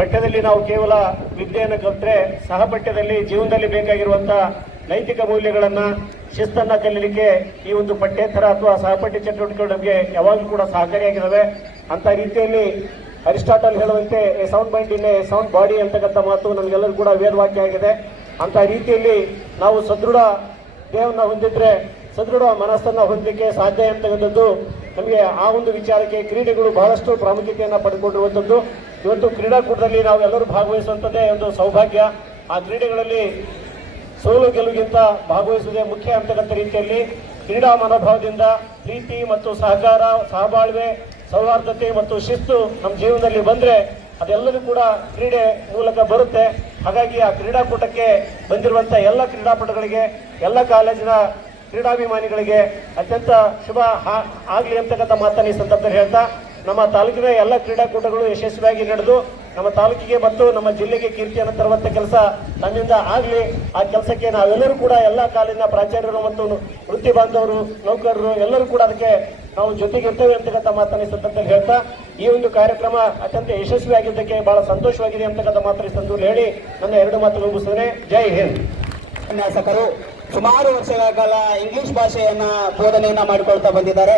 ಪಠ್ಯದಲ್ಲಿ ನಾವು ಕೇವಲ ವಿದ್ಯೆಯನ್ನು ಕಲಿತ್ರೆ ಸಹಪಠ್ಯದಲ್ಲಿ ಜೀವನದಲ್ಲಿ ಬೇಕಾಗಿರುವಂತಹ ನೈತಿಕ ಮೌಲ್ಯಗಳನ್ನ ಶಿಸ್ತನ್ನ ಕಲಿಯಲಿಕ್ಕೆ ಈ ಒಂದು ಪಠ್ಯೇತರ ಅಥವಾ ಸಹಪಠ್ಯ ಚಟುವಟಿಕೆಗಳು ನಮಗೆ ಯಾವಾಗಲೂ ಕೂಡ ಸಹಕಾರಿಯಾಗಿದ್ದಾವೆ. ಅಂತ ರೀತಿಯಲ್ಲಿ ಅರಿಸ್ಟಾಟಲ್ ಹೇಳುವಂತೆ A sound mind in a sound body ಅಂತಕ್ಕಂಥ ಮಾತು ನಮಗೆಲ್ಲರೂ ಕೂಡ ವೇದವಾಕ್ಯ ಆಗಿದೆ. ಅಂತ ರೀತಿಯಲ್ಲಿ ನಾವು ಸದೃಢ ದೇಹವನ್ನು ಹೊಂದಿದ್ರೆ ಸದೃಢ ಮನಸ್ಸನ್ನು ಹೊಂದಲಿಕ್ಕೆ ಸಾಧ್ಯ ಅಂತಕ್ಕಂಥದ್ದು ನಮಗೆ ಆ ಒಂದು ವಿಚಾರಕ್ಕೆ ಕ್ರೀಡೆಗಳು ಬಹಳಷ್ಟು ಪ್ರಾಮುಖ್ಯತೆಯನ್ನು ಪಡೆದುಕೊಂಡಿರುವಂಥದ್ದು. ಇವತ್ತು ಕ್ರೀಡಾಕೂಟದಲ್ಲಿ ನಾವು ಎಲ್ಲರೂ ಭಾಗವಹಿಸುವಂಥದ್ದೇ ಒಂದು ಸೌಭಾಗ್ಯ. ಆ ಕ್ರೀಡೆಗಳಲ್ಲಿ ಸೋಲು ಗೆಲುವಿಗಿಂತ ಭಾಗವಹಿಸುವುದೇ ಮುಖ್ಯ ಅಂತಕ್ಕಂಥ ರೀತಿಯಲ್ಲಿ ಕ್ರೀಡಾ ಮನೋಭಾವದಿಂದ ಪ್ರೀತಿ ಮತ್ತು ಸಹಕಾರ, ಸಹಬಾಳ್ವೆ, ಸೌಹಾರ್ದತೆ ಮತ್ತು ಶಿಸ್ತು ನಮ್ಮ ಜೀವನದಲ್ಲಿ ಬಂದರೆ ಅದೆಲ್ಲವೂ ಕೂಡ ಕ್ರೀಡೆ ಮೂಲಕ ಬರುತ್ತೆ. ಹಾಗಾಗಿ ಆ ಕ್ರೀಡಾಕೂಟಕ್ಕೆ ಬಂದಿರುವಂಥ ಎಲ್ಲ ಕ್ರೀಡಾಪಟುಗಳಿಗೆ, ಎಲ್ಲ ಕಾಲೇಜಿನ ಕ್ರೀಡಾಭಿಮಾನಿಗಳಿಗೆ ಅತ್ಯಂತ ಶುಭ ಆಗಲಿ ಅಂತಕ್ಕಂಥ ಮಾತನ್ನು ಈ ಸಂದರ್ಭದಲ್ಲಿ ಹೇಳ್ತಾ, ನಮ್ಮ ತಾಲೂಕಿನ ಎಲ್ಲ ಕ್ರೀಡಾಕೂಟಗಳು ಯಶಸ್ವಿಯಾಗಿ ನಡೆದು ನಮ್ಮ ತಾಲೂಕಿಗೆ ಮತ್ತು ನಮ್ಮ ಜಿಲ್ಲೆಗೆ ಕೀರ್ತಿಯನ್ನು ತರುವಂಥ ಕೆಲಸ ನಮ್ಮಿಂದ ಆಗಲಿ. ಆ ಕೆಲಸಕ್ಕೆ ನಾವೆಲ್ಲರೂ ಕೂಡ ಎಲ್ಲ ಕಾಲೇಜಿನ ಪ್ರಾಚಾರ್ಯರು ಮತ್ತು ವೃತ್ತಿ ಬಾಂಧವರು, ನೌಕರರು ಎಲ್ಲರೂ ಕೂಡ ಅದಕ್ಕೆ ನಾವು ಜೊತೆಗಿರ್ತೇವೆ ಅಂತಕ್ಕಂಥ ಮಾತನ್ನು ಈ ಸಂದರ್ಭದಲ್ಲಿ ಹೇಳ್ತಾ, ಈ ಒಂದು ಕಾರ್ಯಕ್ರಮ ಅತ್ಯಂತ ಯಶಸ್ವಿಯಾಗಿದ್ದಕ್ಕೆ ಬಹಳ ಸಂತೋಷವಾಗಿದೆ ಅಂತಕ್ಕಂಥ ಮಾತನ್ನು ಈ ಸಂದರ್ಭದಲ್ಲಿ ಹೇಳಿ ನನ್ನ ಎರಡು ಮಾತುಗಳು ಮುಗಿಸ್ತೇನೆ. ಜೈ ಹಿಂದ್. ಉಪನ್ಯಾಸಕರು ಸುಮಾರು ವರ್ಷಗಳ ಕಾಲ ಇಂಗ್ಲಿಷ್ ಭಾಷೆಯನ್ನ ಬೋಧನೆಯನ್ನ ಮಾಡಿಕೊಳ್ತಾ ಬಂದಿದ್ದಾರೆ.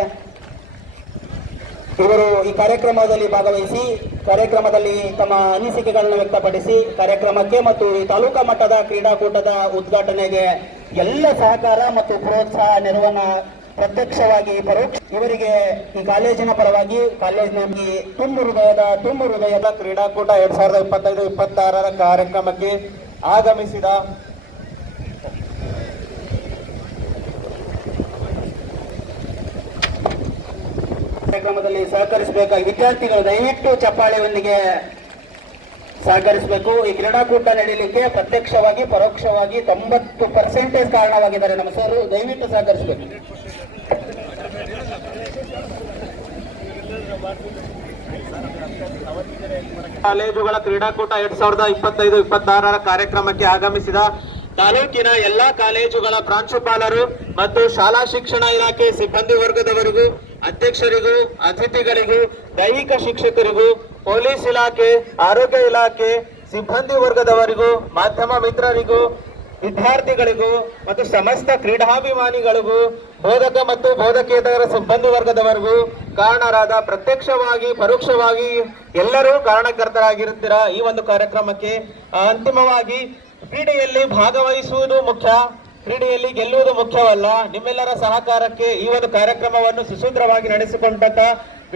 ಇವರು ಈ ಕಾರ್ಯಕ್ರಮದಲ್ಲಿ ಭಾಗವಹಿಸಿ ಕಾರ್ಯಕ್ರಮದಲ್ಲಿ ತಮ್ಮ ಅನಿಸಿಕೆಗಳನ್ನು ವ್ಯಕ್ತಪಡಿಸಿ ಕಾರ್ಯಕ್ರಮಕ್ಕೆ ಮತ್ತು ಈ ತಾಲೂಕಾ ಮಟ್ಟದ ಕ್ರೀಡಾಕೂಟದ ಉದ್ಘಾಟನೆಗೆ ಎಲ್ಲ ಸಹಕಾರ ಮತ್ತು ಪ್ರೋತ್ಸಾಹ ನೆರವನ್ನ ಪ್ರತ್ಯಕ್ಷವಾಗಿ ಪರೋಕ್ಷ ಇವರಿಗೆ ಈ ಕಾಲೇಜಿನ ಪರವಾಗಿ ಕಾಲೇಜಿನ ತುಂಬು ಹೃದಯದ ಕ್ರೀಡಾಕೂಟ 2025-26 ಕಾರ್ಯಕ್ರಮಕ್ಕೆ ಆಗಮಿಸಿದ ಕಾರ್ಯಕ್ರಮದಲ್ಲಿ ಸಹಕರಿಸಬೇಕಾಗಿ ವಿದ್ಯಾರ್ಥಿಗಳು ದಯವಿಟ್ಟು ಚಪ್ಪಾಳೆಯೊಂದಿಗೆ ಸಹಕರಿಸಬೇಕು. ಈ ಕ್ರೀಡಾಕೂಟ ನಡೆಯಲಿಕ್ಕೆ ಪ್ರತ್ಯಕ್ಷವಾಗಿ ಪರೋಕ್ಷವಾಗಿ 90% ಕಾರಣವಾಗಿದ್ದಾರೆ ನಮ್ಮ ಸರ್. ದಯವಿಟ್ಟು ಸಹಕರಿಸಬೇಕು. ಕಾಲೇಜುಗಳ ಕ್ರೀಡಾಕೂಟ 2025-26 ಕಾರ್ಯಕ್ರಮಕ್ಕೆ ಆಗಮಿಸಿದ ತಾಲೂಕಿನ ಎಲ್ಲಾ ಕಾಲೇಜುಗಳ ಪ್ರಾಂಶುಪಾಲರು ಮತ್ತು ಶಾಲಾ ಶಿಕ್ಷಣ ಇಲಾಖೆ ಸಿಬ್ಬಂದಿ ವರ್ಗದವರಿಗೂ, ಅಧ್ಯಕ್ಷರಿಗೂ, ಅತಿಥಿಗಳಿಗೂ, ದೈಹಿಕ ಶಿಕ್ಷಕರಿಗೂ, ಪೊಲೀಸ್ ಇಲಾಖೆ, ಆರೋಗ್ಯ ಇಲಾಖೆ ಸಿಬ್ಬಂದಿ ವರ್ಗದವರಿಗೂ, ಮಾಧ್ಯಮ ಮಿತ್ರರಿಗೂ, ವಿದ್ಯಾರ್ಥಿಗಳಿಗೂ ಮತ್ತು ಸಮಸ್ತ ಕ್ರೀಡಾಭಿಮಾನಿಗಳಿಗೂ, ಬೋಧಕ ಮತ್ತು ಬೋಧಕೇತರ ಸಿಬ್ಬಂದಿ ವರ್ಗದವರಿಗೂ ಕಾರಣರಾದ ಪ್ರತ್ಯಕ್ಷವಾಗಿ ಪರೋಕ್ಷವಾಗಿ ಎಲ್ಲರೂ ಕಾರಣಕರ್ತರಾಗಿರುತ್ತೀರಾ ಈ ಒಂದು ಕಾರ್ಯಕ್ರಮಕ್ಕೆ. ಅಂತಿಮವಾಗಿ ಕ್ರೀಡೆಯಲ್ಲಿ ಭಾಗವಹಿಸುವುದು ಮುಖ್ಯ, ಕ್ರೀಡೆಯಲ್ಲಿ ಗೆಲ್ಲುವುದು ಮುಖ್ಯವಲ್ಲ. ನಿಮ್ಮೆಲ್ಲರ ಸಹಕಾರಕ್ಕೆ ಈ ಒಂದು ಕಾರ್ಯಕ್ರಮವನ್ನು ಸುಸೂತ್ರವಾಗಿ ನಡೆಸಿಕೊಂಡಂತ